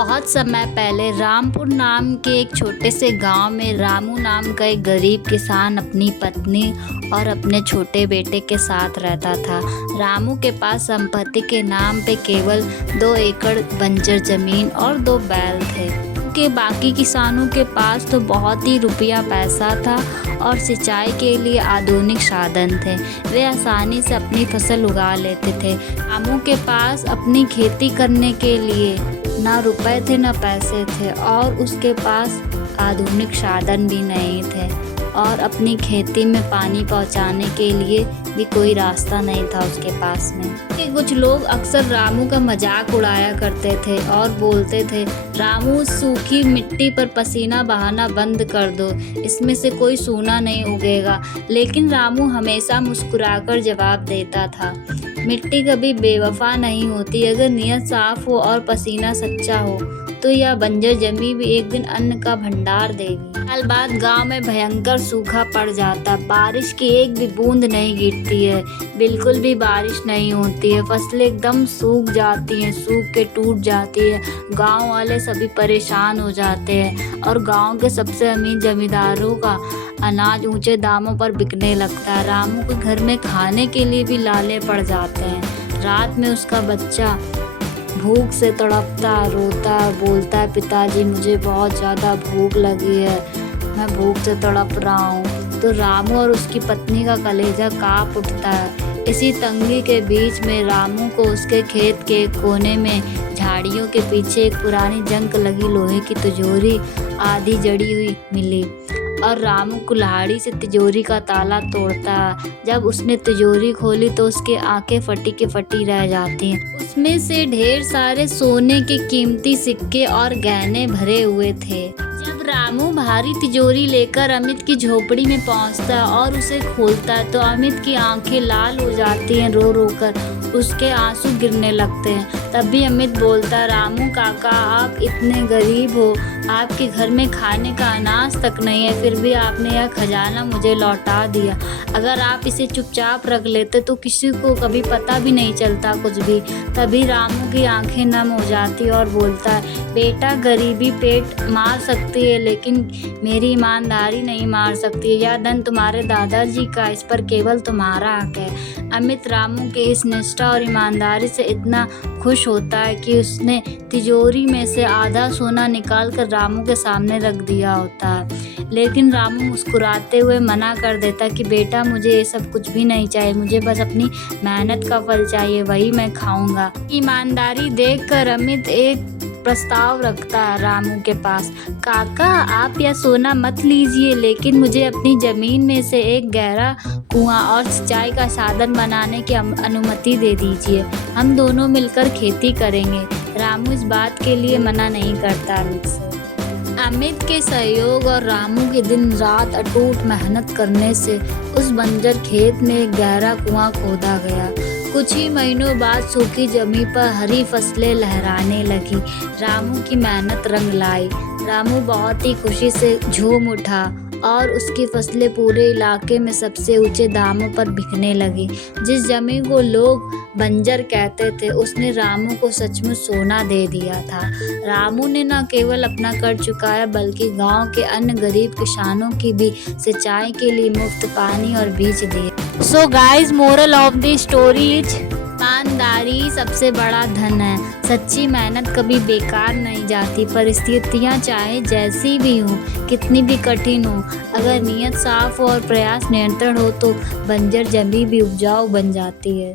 बहुत समय पहले रामपुर नाम के एक छोटे से गांव में रामू नाम का एक गरीब किसान अपनी पत्नी और अपने छोटे बेटे के साथ रहता था। रामू के पास संपत्ति के नाम पे केवल 2 एकड़ बंजर जमीन और 2 बैल थे। के बाकी किसानों के पास तो बहुत ही रुपया पैसा था और सिंचाई के लिए आधुनिक साधन थे। वे आसानी से अपनी फसल उगा लेते थे। रामू के पास अपनी खेती करने के लिए ना रुपए थे ना पैसे थे और उसके पास आधुनिक साधन भी नहीं थे और अपनी खेती में पानी पहुंचाने के लिए भी कोई रास्ता नहीं था उसके पास में। कुछ लोग अक्सर रामू का मजाक उड़ाया करते थे और बोलते थे, रामू सूखी मिट्टी पर पसीना बहाना बंद कर दो, इसमें से कोई सोना नहीं उगेगा। लेकिन रामू हमेशा मुस्कुराकर जवाब देता था, मिट्टी कभी बेवफा नहीं होती। अगर नीयत साफ हो और पसीना सच्चा हो तो यह बंजर जमीन भी एक दिन अन्न का भंडार देगी। साल बाद गांव में भयंकर सूखा पड़ जाता। बारिश की एक भी बूंद नहीं गिरती है, बिल्कुल भी बारिश नहीं होती है। फसलें एकदम सूख जाती हैं, सूख के टूट जाती है। गांव वाले सभी परेशान हो जाते हैं और गांव के सबसे अमीर जमींदारों का अनाज ऊंचे दामों पर बिकने लगता है। रामू के घर में खाने के लिए भी लाले पड़ जाते हैं। रात में उसका बच्चा भूख से तड़पता, रोता, बोलता है, पिताजी मुझे बहुत ज़्यादा भूख लगी है, मैं भूख से तड़प रहा हूँ। तो रामू और उसकी पत्नी का कलेजा कांप उठता है। इसी तंगी के बीच में रामू को उसके खेत के कोने में झाड़ियों के पीछे एक पुरानी जंग लगी लोहे की तिजोरी आधी जड़ी हुई मिली और रामू कुल्हाड़ी से तिजोरी का ताला तोड़ता। जब उसने तिजोरी खोली तो उसकी आंखें फटी की फटी रह जाती हैं। उसमें से ढेर सारे सोने के कीमती सिक्के और गहने भरे हुए थे। जब रामू भारी तिजोरी लेकर अमित की झोपड़ी में पहुंचता और उसे खोलता है तो अमित की आंखें लाल हो जाती हैं। रो रो कर उसके आंसू गिरने लगते हैं। तब भी अमित बोलता, रामू काका आप इतने गरीब हो, आपके घर में खाने का अनाज तक नहीं है, फिर भी आपने यह खजाना मुझे लौटा दिया। अगर आप इसे चुपचाप रख लेते तो किसी को कभी पता भी नहीं चलता कुछ भी। तभी रामू की आंखें नम हो जाती और बोलता है, बेटा गरीबी पेट मार सकती है लेकिन मेरी ईमानदारी नहीं मार सकती। यह धन तुम्हारे दादाजी का, इस पर केवल तुम्हारा हक है। अमित रामू के इस निष्ठा और ईमानदारी से इतना खुश होता है कि उसने तिजोरी में से आधा सोना निकाल कर रामू के सामने रख दिया होता है। लेकिन रामू मुस्कुराते हुए मना कर देता कि बेटा मुझे ये सब कुछ भी नहीं चाहिए, मुझे बस अपनी मेहनत का फल चाहिए, वही मैं खाऊंगा। ईमानदारी देखकर अमित एक प्रस्ताव रखता है रामू के पास, काका आप यह सोना मत लीजिए लेकिन मुझे अपनी जमीन में से एक गहरा कुआं और सिंचाई का साधन बनाने की अनुमति दे दीजिए, हम दोनों मिलकर खेती करेंगे। रामू इस बात के लिए मना नहीं करता अमित से। अमित के सहयोग और रामू के दिन रात अटूट मेहनत करने से उस बंजर खेत में एक गहरा कुआं खोदा गया। कुछ ही महीनों बाद सूखी जमीन पर हरी फसलें लहराने लगी। रामू की मेहनत रंग लाई। रामू बहुत ही खुशी से झूम उठा और उसकी फसलें पूरे इलाके में सबसे ऊंचे दामों पर बिकने लगी। जिस जमीन को लोग बंजर कहते थे उसने रामू को सचमुच सोना दे दिया था। रामू ने न केवल अपना कर्ज चुकाया बल्कि गांव के अन्य गरीब किसानों की भी सिंचाई के लिए मुफ्त पानी और बीज दिए। So guys, moral of the story is ईमानदारी सबसे बड़ा धन है। सच्ची मेहनत कभी बेकार नहीं जाती। परिस्थितियाँ चाहे जैसी भी हो, कितनी भी कठिन हो, अगर नीयत साफ हो और प्रयास निरंतर हो तो बंजर जमीन भी उपजाऊ बन जाती है।